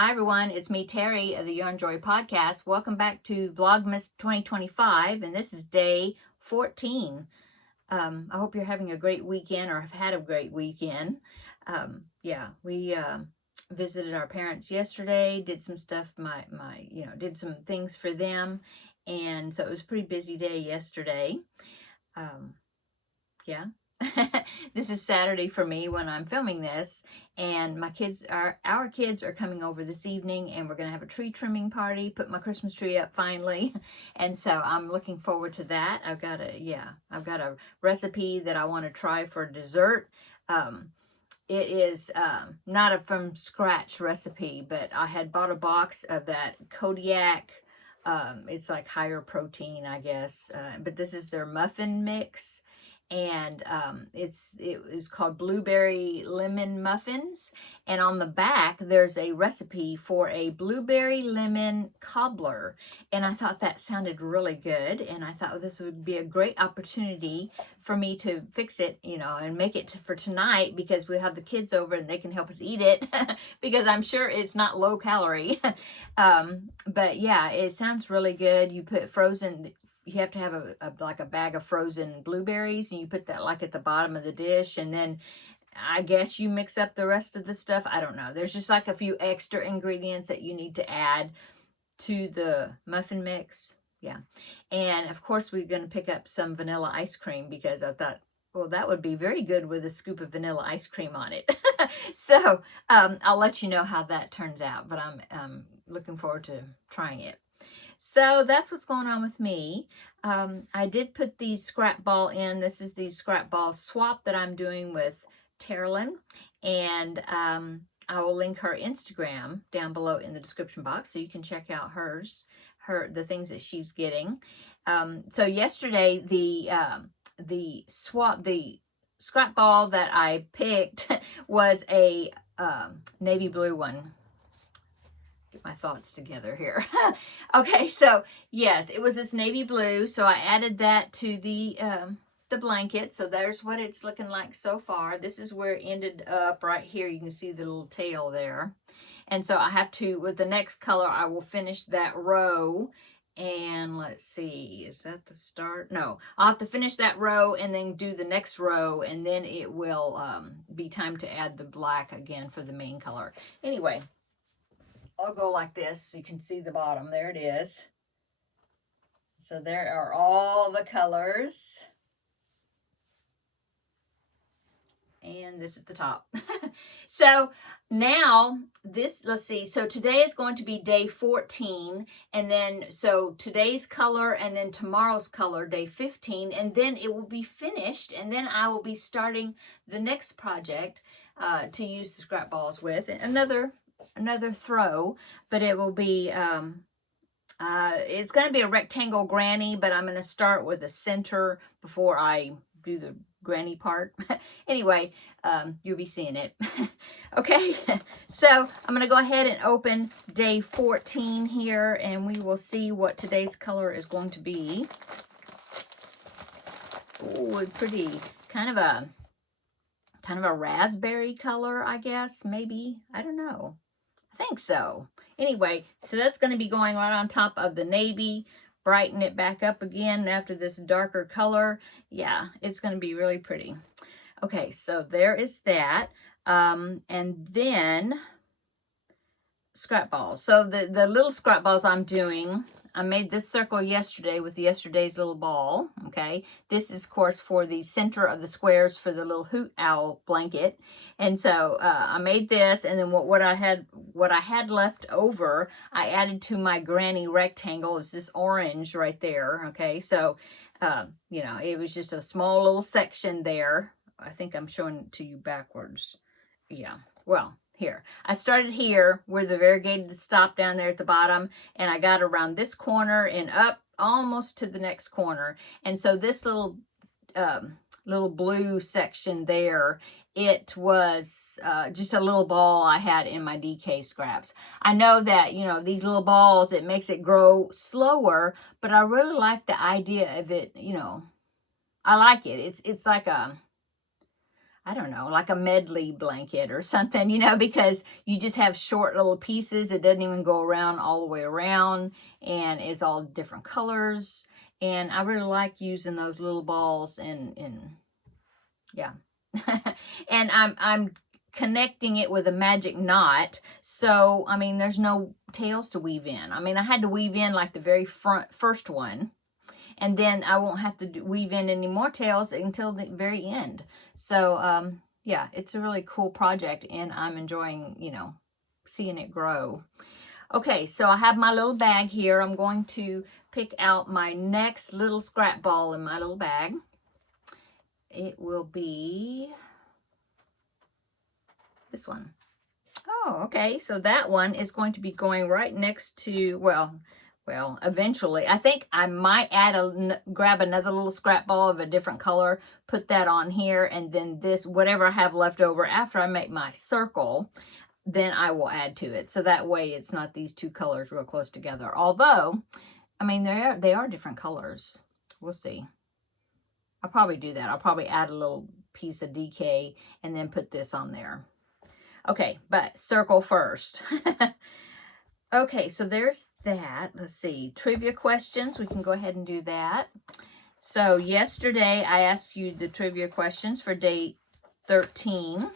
Hi everyone, it's me Terry of the Yarn Joy podcast. Welcome back to Vlogmas 2025, and this is day 14. I hope you're having a great weekend or have had a great weekend. We visited our parents yesterday, did some stuff, did some things for them, and so it was a pretty busy day yesterday. Yeah. This is Saturday for me when I'm filming this, and our kids are coming over this evening, and we're going to have a tree trimming party, put my Christmas tree up finally. And so I'm looking forward to that. I've got a recipe that I want to try for dessert. It is not a from scratch recipe, but I had bought a box of that Kodiak. It's like higher protein, I guess, but this is their muffin mix. And it is called blueberry lemon muffins, and on the back there's a recipe for a blueberry lemon cobbler, and I thought that sounded really good, and I thought this would be a great opportunity for me to fix it, and make it for tonight, because we have the kids over and they can help us eat it because I'm sure it's not low calorie. But yeah, it sounds really good. You have to have a bag of frozen blueberries, and you put that like at the bottom of the dish, and then I guess you mix up the rest of the stuff. I don't know. There's just like a few extra ingredients that you need to add to the muffin mix. Yeah. And of course we're going to pick up some vanilla ice cream, because I thought, well, that would be very good with a scoop of vanilla ice cream on it. So I'll let you know how that turns out, but I'm looking forward to trying it. So that's what's going on with me. I did put the scrap ball in. This is the scrap ball swap that I'm doing with Terri, and I will link her Instagram down below in the description box, so you can check out the things that she's getting. So yesterday the scrap ball that I picked was a navy blue one. Get my thoughts together here. Okay, so yes, it was this navy blue, so I added that to the blanket. So there's what it's looking like so far. This is where it ended up right here. You can see the little tail there. And so I have to, with the next color, I will finish that row. And let's see, is that the start? No, I'll have to finish that row and then do the next row, and then it will be time to add the black again for the main color. Anyway, I'll go like this so you can see the bottom. There it is. So there are all the colors. And this at the top. So now let's see. So today is going to be day 14. And then, so today's color and then tomorrow's color, day 15. And then it will be finished. And then I will be starting the next project to use the scrap balls with. Another throw, but it will be it's going to be a rectangle granny, but I'm going to start with the center before I do the granny part. Anyway, you'll be seeing it. Okay, so I'm going to go ahead and open day 14 here, and we will see what today's color is going to be. Oh, pretty, kind of a raspberry color, I guess, maybe. I don't know. I think so. Anyway, so that's going to be going right on top of the navy. Brighten it back up again after this darker color. Yeah, it's going to be really pretty. Okay, so there is that. And then scrap balls. So the little scrap balls I'm doing, I made this circle yesterday with yesterday's little ball, okay? This is, of course, for the center of the squares for the little hoot owl blanket. And so I made this, and then what I had left over, I added to my granny rectangle. It's this orange right there, okay? So, it was just a small little section there. I think I'm showing it to you backwards. Yeah, well, here. I started here where the variegated stop down there at the bottom, and I got around this corner and up almost to the next corner. And so this little blue section there, it was just a little ball I had in my DK scraps. I know that, these little balls, it makes it grow slower, but I really like the idea of it, I like it. It's like I don't know, like a medley blanket or something, you know, because you just have short little pieces. It doesn't even go around all the way around, and it's all different colors. And I really like using those little balls and yeah. And I'm connecting it with a magic knot. So, I mean, there's no tails to weave in. I mean, I had to weave in like the very first one, and then I won't have to weave in any more tails until the very end. So, yeah, it's a really cool project, and I'm enjoying, you know, seeing it grow. Okay, so I have my little bag here. I'm going to pick out my next little scrap ball in my little bag. It will be this one. Oh, okay. So that one is going to be going right next to, well, eventually. I think I might grab another little scrap ball of a different color, put that on here, and then this, whatever I have left over after I make my circle, then I will add to it. So that way it's not these two colors real close together. Although, I mean, they are different colors. We'll see. I'll probably do that. I'll probably add a little piece of DK and then put this on there. Okay, but circle first. Okay, so there's that. Let's see. Trivia questions. We can go ahead and do that. So yesterday I asked you the trivia questions for day 13.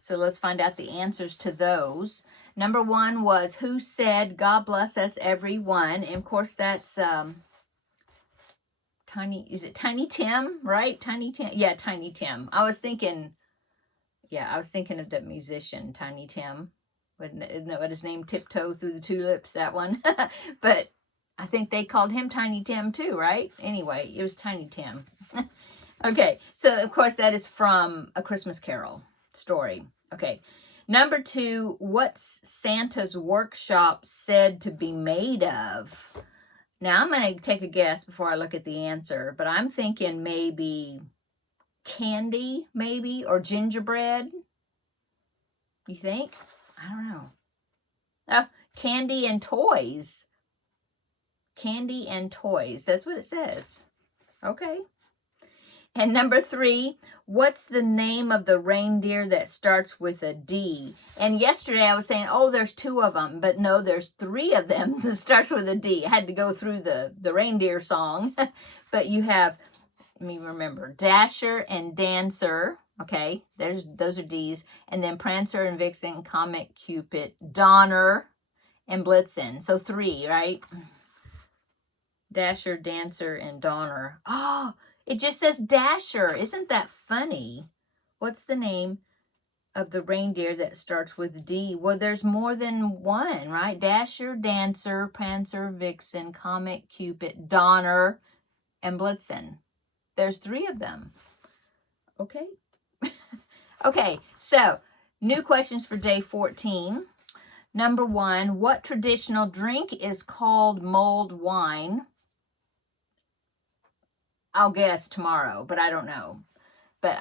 So let's find out the answers to those. Number 1 was, who said, "God bless us, everyone"? And of course that's is it Tiny Tim, right? Tiny Tim. Yeah, Tiny Tim. I was thinking of the musician, Tiny Tim. Isn't that what his name? Tiptoe Through the Tulips, that one. But I think they called him Tiny Tim too, right? Anyway, it was Tiny Tim. Okay, so of course that is from A Christmas Carol story. Okay, number 2, what's Santa's workshop said to be made of? Now I'm going to take a guess before I look at the answer, but I'm thinking maybe candy, maybe, or gingerbread. You think? I don't know. Candy and toys. Candy and toys. That's what it says. Okay. And number 3, what's the name of the reindeer that starts with a D? And yesterday I was saying, oh, there's 2 of them. But no, there's 3 of them that starts with a D. I had to go through the reindeer song. But you have, let me remember, Dasher and Dancer. Okay, those are D's. And then Prancer and Vixen, Comet, Cupid, Donner, and Blitzen. So 3, right? Dasher, Dancer, and Donner. Oh, it just says Dasher. Isn't that funny? What's the name of the reindeer that starts with D? Well, there's more than one, right? Dasher, Dancer, Prancer, Vixen, Comet, Cupid, Donner, and Blitzen. There's 3 of them. Okay. Okay, so new questions for day 14. Number 1, what traditional drink is called mulled wine? I'll guess tomorrow, but I don't know. But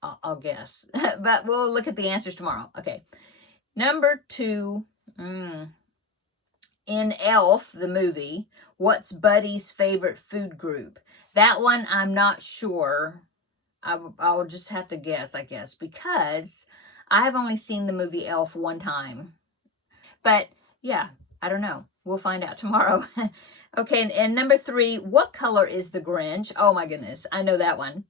I'll guess. But we'll look at the answers tomorrow. Okay. Number 2, in Elf, the movie, what's Buddy's favorite food group? That one, I'm not sure. I'll just have to guess, I guess, because I have only seen the movie Elf one time. But yeah, I don't know. We'll find out tomorrow. Okay, and number 3, what color is the Grinch? Oh my goodness, I know that one.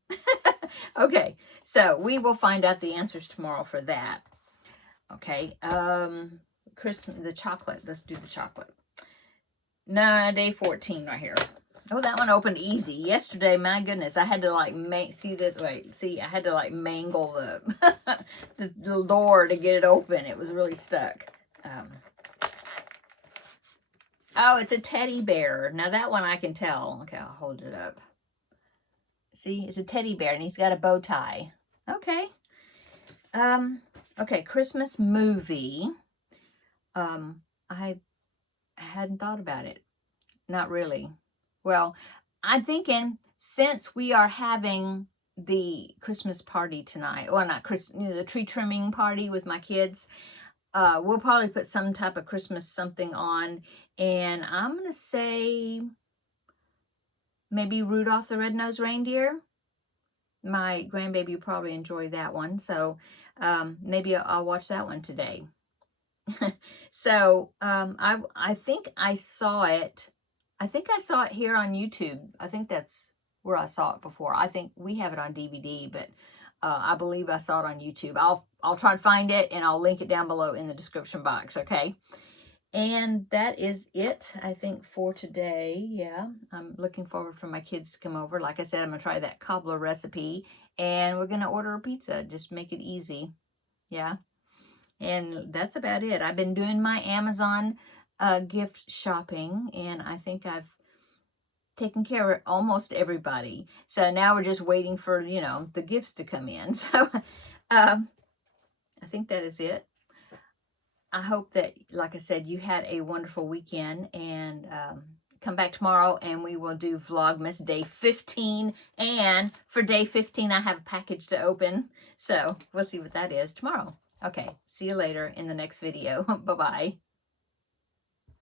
Okay, so we will find out the answers tomorrow for that. Okay, Christmas, the chocolate. Let's do the chocolate. No, day 14 right here. Oh, that one opened easy. Yesterday, my goodness, I had to like I had to like mangle the little door to get it open. It was really stuck. Oh, it's a teddy bear. Now that one I can tell. Okay, I'll hold it up. See, it's a teddy bear and he's got a bow tie. Okay. Okay, Christmas movie. I hadn't thought about it. Not really. Well, I'm thinking since we are having the Christmas party tonight, or not Christmas, the tree trimming party with my kids, we'll probably put some type of Christmas something on, and I'm going to say maybe Rudolph the Red-Nosed Reindeer. my grandbaby will probably enjoy that one. So maybe I'll watch that one today. So I think I saw it. I think I saw it here on YouTube. I think that's where I saw it before. I think we have it on DVD, but I believe I saw it on YouTube. I'll try to find it, and I'll link it down below in the description box, okay? And that is it, I think, for today. Yeah, I'm looking forward for my kids to come over. Like I said, I'm going to try that cobbler recipe, and we're going to order a pizza. Just make it easy. Yeah. And that's about it. I've been doing my Amazon gift shopping, and I think I've taken care of almost everybody. So now we're just waiting for, you know, the gifts to come in. So I think that is it. I hope that, like I said, you had a wonderful weekend, and come back tomorrow and we will do Vlogmas day 15. And for day 15, I have a package to open. So we'll see what that is tomorrow. Okay, see you later in the next video. Bye-bye.